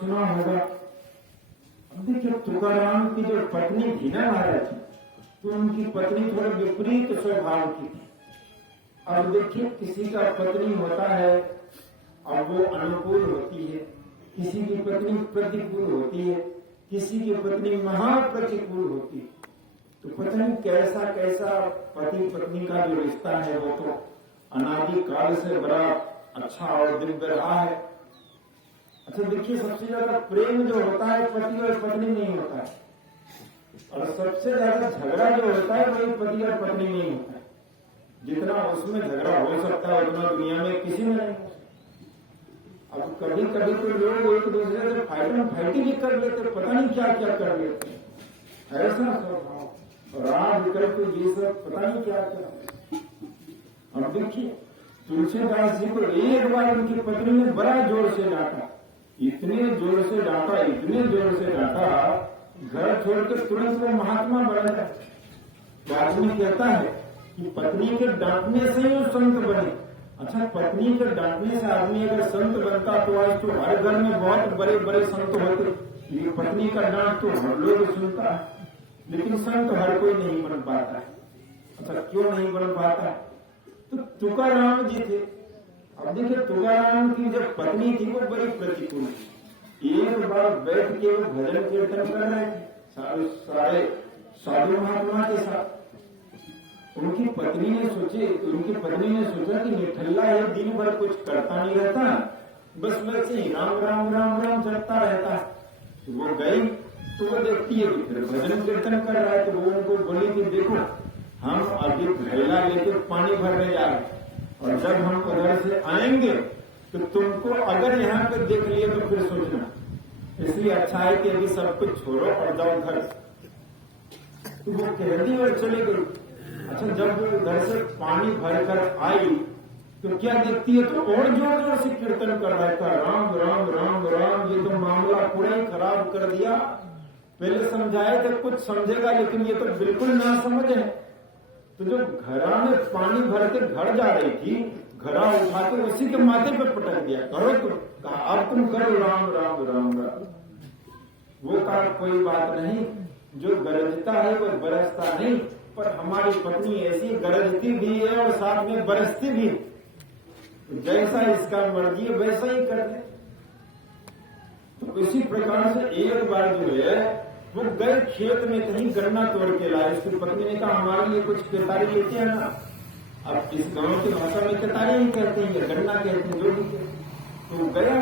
सुना होगा। अब देखिए तुकाराम की जो पत्नी थी ना महाराज, तो उनकी पत्नी थोड़ा विपरीत स्वभाव की थी। अब देखिए किसी का पत्नी होता है अब वो अनुकूल होती है, किसी की पत्नी प्रतिकूल होती है, किसी की पत्नी महाप्रतिकूल होती है। तो पता नहीं कैसा कैसा पति पत्नी का जो रिश्ता है वो तो अनादि काल से बड़ा अच्छा और दिव्य रहा है। अच्छा देखिए सबसे ज्यादा प्रेम जो होता है पति और पत्नी नहीं होता है, और सबसे ज्यादा झगड़ा जो होता है वही पति और पत्नी नहीं होता है। जितना उसमें झगड़ा हो सकता है उतना दुनिया में किसी में नहीं हो सकता। अब कभी कभी तो लोग एक दूसरे से फाइटिंग भी कर लेते, पता नहीं क्या क्या कर लेते, ऐसा स्वभाव राग करके ये सब पता नहीं क्या क्या। अब देखिए तुलसीदास जी को एक बार उनकी पत्नी ने बड़ा जोर से डांटा, इतने जोर से डांटा, इतने जोर से डांटा, घर छोड़कर तुरंत वो महात्मा बन गया। तो आदमी कहता है कि पत्नी के डांटने से ही वो संत बने। अच्छा पत्नी के डांटने से आदमी अगर संत बनता तो आज तो हर घर में बहुत बड़े बड़े संत होते। ये पत्नी का डांट तो हर लोग सुनता है, लेकिन संत हर कोई नहीं बन पाता है। अच्छा क्यों नहीं बन पाता? तो तुकाराम जी थे। अब देखिए तुकाराम की जो पत्नी थी वो बड़ी प्रतिकूल थी। एक बार बैठ के वो भजन कीर्तन कर रहे थे सारे साधु महात्मा के साथ। उनकी पत्नी ने सोचा कि निठल्ला ये दिन भर कुछ करता नहीं रहता, बस वैसे ही राम राम राम राम चलता रहता। तो वो गई तो वो देखती है कि फिर भजन कीर्तन कर रहा है। तो वो उनको बोली कि देखो हम अभी थैला लेके पानी भरने जा रहे, और जब हम उधर से आएंगे तो तुमको अगर यहाँ पे देख लिए तो फिर सोचना, इसलिए अच्छा है कि अभी सब कुछ छोड़ो और जाओ घर। तो वो कह दी और चली गई। अच्छा जब वो घर से पानी भरकर आई तो क्या देखती है तो और जोर जोर से कीर्तन कर रहा था, राम राम राम राम। ये तो मामला पूरा ही खराब कर दिया। पहले समझाए थे कुछ समझेगा, लेकिन ये तो बिल्कुल ना समझे। तो जो घड़ा में पानी भर के घर जा रही थी, घड़ा उठा के उसी के माथे पे पटक दिया, करो तुम, कहा अब तुम करो राम राम राम राम। वो कहा कोई बात नहीं, जो गरजता है वो बरसता नहीं, पर हमारी पत्नी ऐसी गरजती भी है और साथ में बरसती भी, तो जैसा इसका मर्जी है वैसा ही कर दे। तो इसी प्रकार से एक बार जो है वो गए खेत में कहीं गन्ना तोड़ के लाए। उसकी पत्नी ने कहा हमारे लिए कुछ केतारी लेते हैं ना। अब इस गांव की भाषा में केतारी ही कहते हैं, गन्ना कहते हैं जो भी। तो गया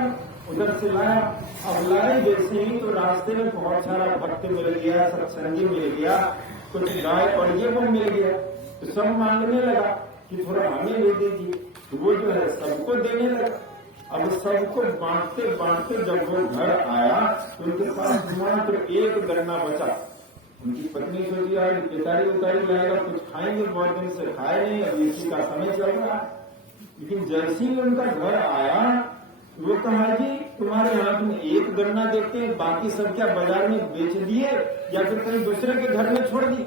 उधर से लाया। अब लाए जैसे ही तो रास्ते में बहुत सारा भक्त मिल गया, सत्संगी मिल गया, कुछ गाय और ये वो मिल गया। तो सब मांगने लगा कि थोड़ा हमें ले दीजिए। तो वो जो है सबको देने लगा। अब सबको बांटते बांटते जब वो घर आया तो उनके पास मात्र एक गन्ना बचा। उनकी पत्नी सोची यार केतारी उतारी लाएगा, कुछ खाएंगे, बहुत दिन से खाए नहीं, अब इसी का समय चल रहा है। लेकिन जैसे ही उनका घर आया वो कहा जी तुम्हारे हाथ में एक गन्ना देखते हैं, बाकी सब क्या बाजार में बेच दिए या फिर कहीं दूसरे के घर में छोड़ दी?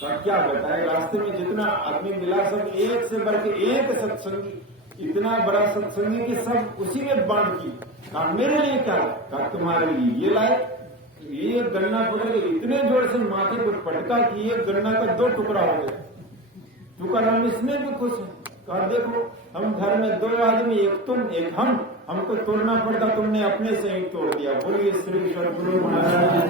क्या बताए, रास्ते में जितना आदमी मिला सब एक से बढ़ के एक सत्संगी, इतना बड़ा सत्संगी कि सब उसी में बांट की। कहा मेरे लिए क्या? कहा तुम्हारे लिए ये लाए। ये गन्ना पकड़ इतने जोर से माथे को पटका कि एक गन्ना का 2 टुकड़ा हो गया। तुकाराम इसमें भी खुश है। कहा देखो हम घर में 2 आदमी, एक तुम एक हम, हमको तोड़ना पड़ता, तुमने अपने से ही तोड़ दिया। बोलिए श्री सद्गुरु महाराज।